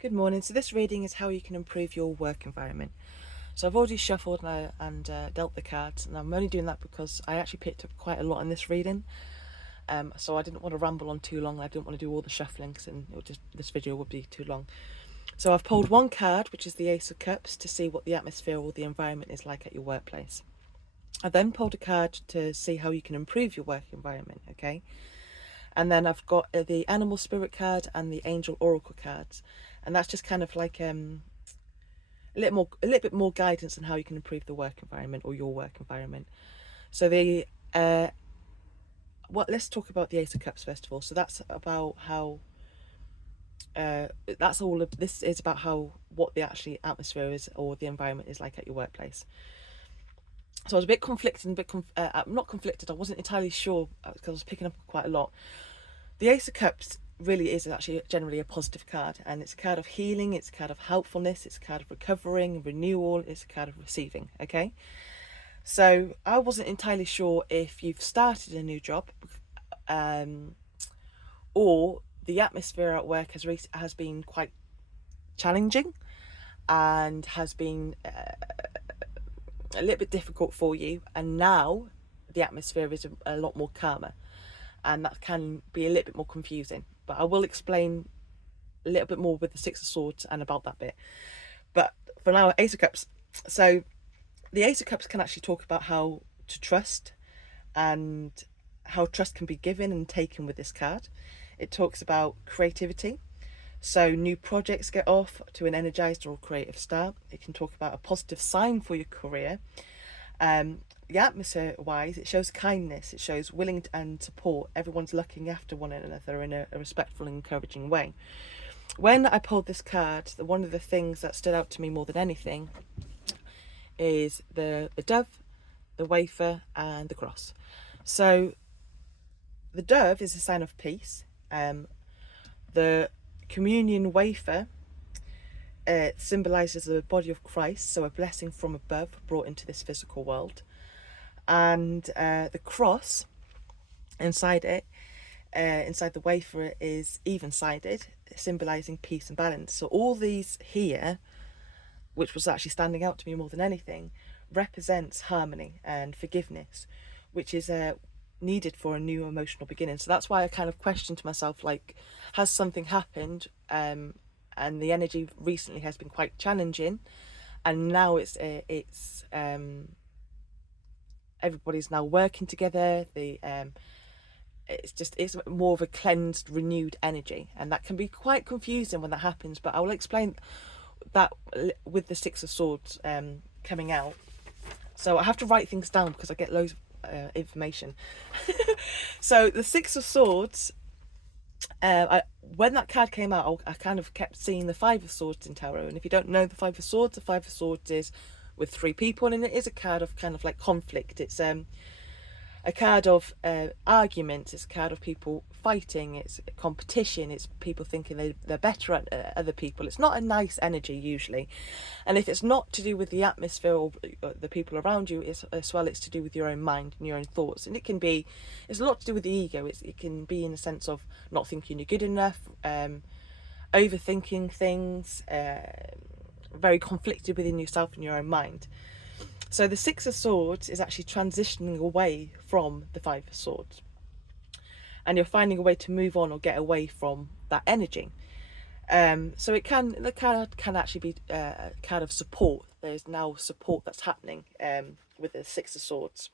Good morning. So this reading is how you can improve your work environment. So I've already shuffled and dealt the cards, and I'm only doing that because I actually picked up quite a lot in this reading. So I didn't want to ramble on too long. I didn't want to do all the shuffling, and this video would be too long. So I've pulled one card, which is the Ace of Cups, to see what the atmosphere or the environment is like at your workplace. I then pulled a card to see how you can improve your work environment. Okay. And then I've got the Animal Spirit card and the Angel Oracle cards, and that's just kind of like a little bit more guidance on how you can improve the work environment or your work environment. So let's talk about the Ace of Cups first of all. So that's about how that's all of this is about how what the actually atmosphere is or the environment is like at your workplace. So I was a bit conflicted, I'm not conflicted. I wasn't entirely sure because I was picking up quite a lot. The Ace of Cups really is actually generally a positive card, and it's a card of healing, it's a card of helpfulness, it's a card of recovering, renewal, it's a card of receiving. Okay, so I wasn't entirely sure if you've started a new job, um, or the atmosphere at work has been quite challenging and has been a little bit difficult for you, and now the atmosphere is a lot more calmer, and that can be a little bit more confusing. But I will explain a little bit more with the Six of Swords and about that bit. But for now, Ace of Cups. So the Ace of Cups can actually talk about how to trust and how trust can be given and taken with this card. It talks about creativity. So new projects get off to an energized or creative start. It can talk about a positive sign for your career. The atmosphere wise, it shows kindness, it shows willing and support. Everyone's looking after one another in a respectful and encouraging way. When I pulled this card, one of the things that stood out to me more than anything is the dove, the wafer, and the cross. So the dove is a sign of peace. The communion wafer symbolizes the body of Christ, so a blessing from above brought into this physical world. And the cross inside it, inside the wafer, is even-sided, symbolizing peace and balance. So all these here, which was actually standing out to me more than anything, represents harmony and forgiveness, which is needed for a new emotional beginning. So that's why I kind of questioned myself, like, has something happened? And the energy recently has been quite challenging, and now it's everybody's now working together. It's more of a cleansed, renewed energy, and that can be quite confusing when that happens. But I will explain that with the Six of Swords coming out. So I have to write things down because I get loads of information. So the Six of Swords, when that card came out, I kind of kept seeing the Five of Swords in tarot. And if you don't know the Five of Swords, the Five of Swords is with three people, and it is a card of kind of like conflict. It's a card of arguments, it's a card of people fighting, it's competition, it's people thinking they're better at other people. It's not a nice energy usually, and if it's not to do with the atmosphere or the people around you, it's as well it's to do with your own mind and your own thoughts. And it's a lot to do with the ego. It can be in a sense of not thinking you're good enough, overthinking things, very conflicted within yourself and your own mind. So the Six of Swords is actually transitioning away from the Five of Swords, and you're finding a way to move on or get away from that energy. So the card can actually be a card of support. There's now support that's happening with the Six of Swords.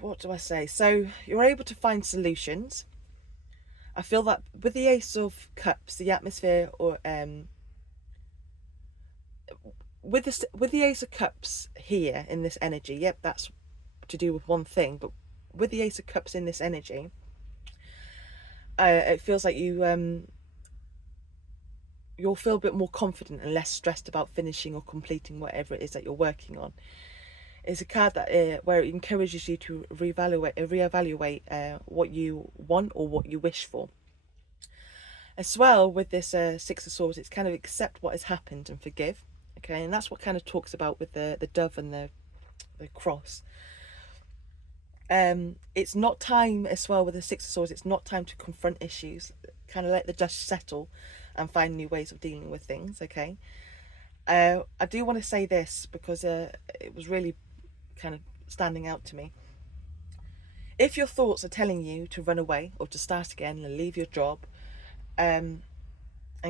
What do I say? So you're able to find solutions. I feel that with the Ace of Cups, the atmosphere, or with the Ace of Cups here in this energy, yep, that's to do with one thing. But with the Ace of Cups in this energy, it feels like you'll feel a bit more confident and less stressed about finishing or completing whatever it is that you're working on. It's a card that where it encourages you to reevaluate what you want or what you wish for. As well, with this Six of Swords, it's kind of accept what has happened and forgive. Okay, and that's what kind of talks about with the dove and the cross. It's not time as well with the Six of Swords. It's not time to confront issues. Kind of let the dust settle and find new ways of dealing with things. Okay. I do want to say this because it was really kind of standing out to me. If your thoughts are telling you to run away or to start again and leave your job, and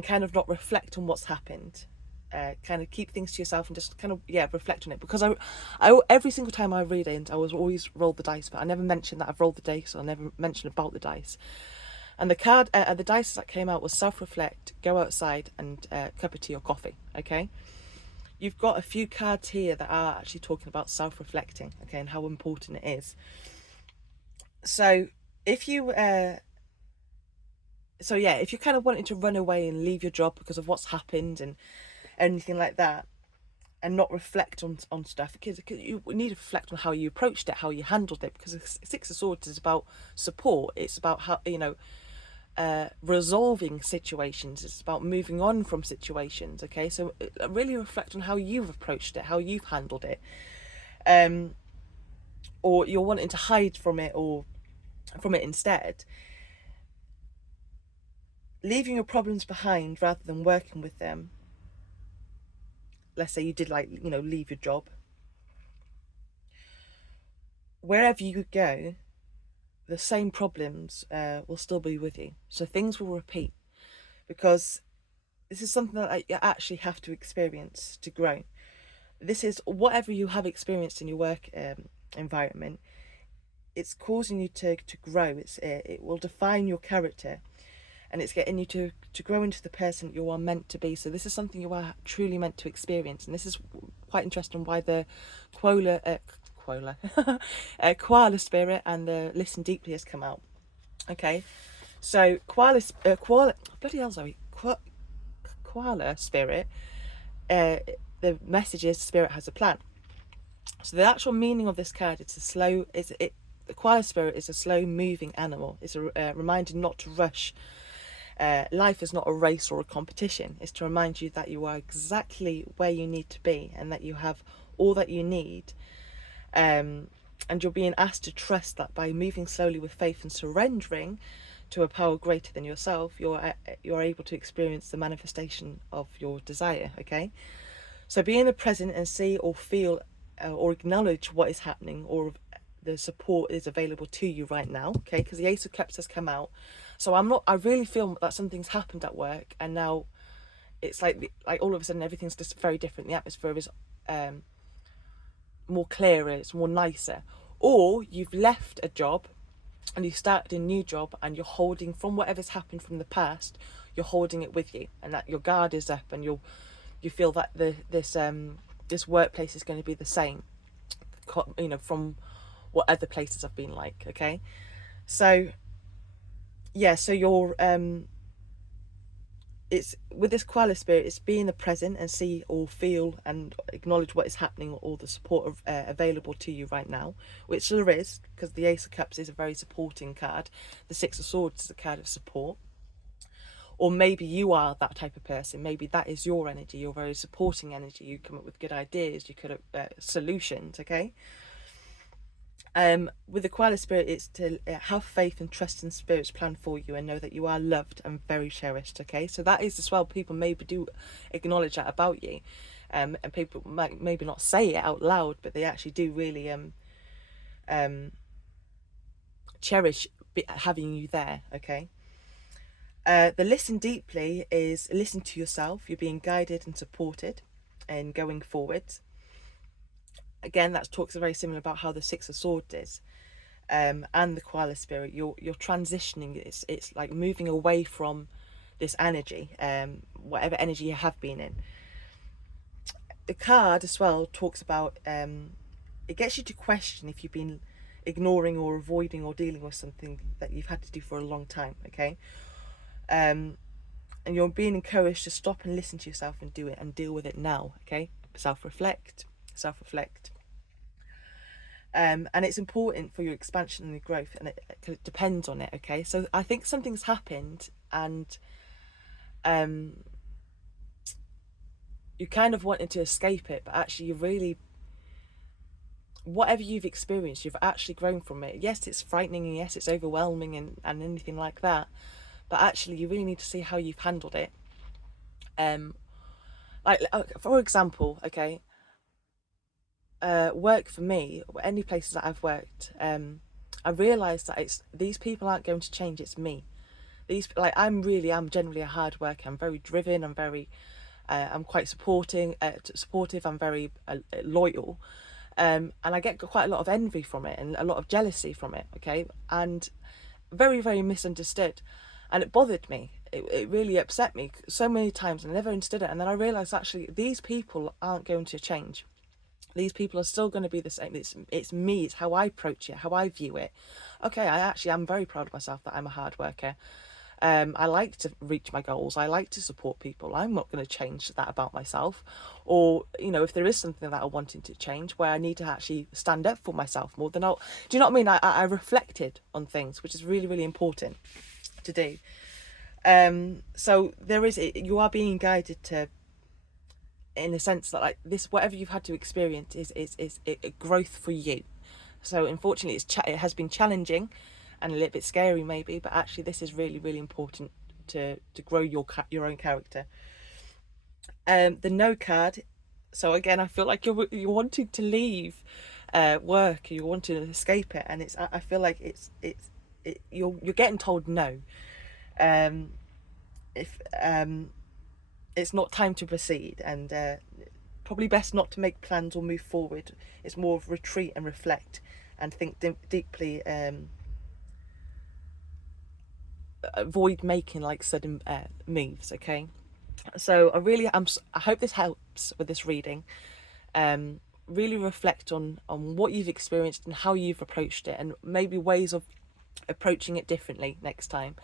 kind of not reflect on what's happened, kind of keep things to yourself and just kind of reflect on it, because I every single time I read it, I was always roll the dice, but I never mentioned that I've rolled the dice, or I never mentioned about the dice. And the card, the dice that came out was self-reflect, go outside, and cup of tea or coffee. Okay, you've got a few cards here that are actually talking about self-reflecting, okay, and how important it is. So if you if you're kind of wanting to run away and leave your job because of what's happened and anything like that, and not reflect on stuff, because you need to reflect on how you approached it, how you handled it, because Six of Swords is about support. It's about how, resolving situations. It's about moving on from situations. Okay, so really reflect on how you've approached it, how you've handled it, or you're wanting to hide from it, or from it instead. Leaving your problems behind rather than working with them. Let's say you did, leave your job. Wherever you go, the same problems will still be with you. So things will repeat, because this is something that you actually have to experience to grow. This is whatever you have experienced in your work environment. It's causing you to grow. It will define your character, and it's getting you to grow into the person you are meant to be. So this is something you are truly meant to experience, and this is quite interesting why the koala spirit and the listen deeply has come out. Okay, so koala bloody hell, Zoe, koala spirit. The message is spirit has a plan. So the actual meaning of this card, the koala spirit is a slow moving animal. It's a reminder not to rush. Life is not a race or a competition. It's to remind you that you are exactly where you need to be, and that you have all that you need. And you're being asked to trust that by moving slowly with faith and surrendering to a power greater than yourself, you're able to experience the manifestation of your desire. Okay, so be in the present and see or feel or acknowledge what is happening, or the support is available to you right now. Okay, because the Ace of Cups has come out. So I really feel that something's happened at work, and now it's like all of a sudden everything's just very different. The atmosphere is more clearer, it's more nicer. Or you've left a job and you started a new job, and you're holding from whatever's happened from the past, you're holding it with you, and that your guard is up, and you feel that this workplace is going to be the same, from what other places have been like. Okay, so so you're it's with this koala spirit, it's being the present and see or feel and acknowledge what is happening, or all the support available to you right now, which there is, because the Ace of Cups is a very supporting card. The Six of Swords is a card of support. Or maybe you are that type of person. Maybe that is your energy. You're very supporting energy. You come up with good ideas. You could have solutions. Okay. With the koala spirit, it's to have faith and trust in spirit's plan for you, and know that you are loved and very cherished. Okay, so that is as well. People maybe do acknowledge that about you, and people might maybe not say it out loud, but they actually do really cherish having you there. Okay. The listen deeply is listen to yourself. You're being guided and supported and going forward. Again, that talks very similar about how the Six of Swords is, and the koala spirit. You're transitioning. It's like moving away from this energy, whatever energy you have been in. The card as well talks about it gets you to question if you've been ignoring or avoiding or dealing with something that you've had to do for a long time. Okay. And you're being encouraged to stop and listen to yourself and do it and deal with it now. Okay, self-reflect. And it's important for your expansion and your growth, and it depends on it. Okay, so I think something's happened, and you kind of wanted to escape it, but actually you really whatever you've experienced, you've actually grown from it. Yes, it's frightening, and yes, it's overwhelming, and anything like that, but actually you really need to see how you've handled it. Like, for example, okay, work for me, any places that I've worked, I realised that it's these people aren't going to change, it's me. These, like, I'm generally a hard worker. I'm very driven, I'm quite supportive, I'm very loyal. And I get quite a lot of envy from it and a lot of jealousy from it, okay? And very, very misunderstood. And it bothered me. It really upset me so many times, and I never understood it. And then I realised, actually, these people aren't going to change. These people are still going to be the same. It's me, it's how I approach it, how I view it. Okay, I'm very proud of myself that I'm a hard worker. I like to reach my goals. I like to support people. I'm not going to change that about myself. Or, you know, if there is something that I wanted to change where I need to actually stand up for myself more, then I'll, do you know what I mean? I reflected on things, which is really, really important to do. So you are being guided to, in a sense that, like, this, whatever you've had to experience is a growth for you. So unfortunately, it has been challenging and a little bit scary maybe, but actually this is really, really important to grow your own character. The no card. So again, I feel like you're wanting to leave work, you're wanting to escape it, and I feel like you're getting told no. If It's not time to proceed, and probably best not to make plans or move forward. It's more of retreat and reflect and think deeply. Avoid making like sudden moves. Okay, so I hope this helps with this reading. Really reflect on what you've experienced and how you've approached it, and maybe ways of approaching it differently next time.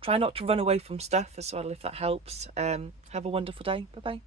Try not to run away from stuff as well, if that helps. Have a wonderful day. Bye bye.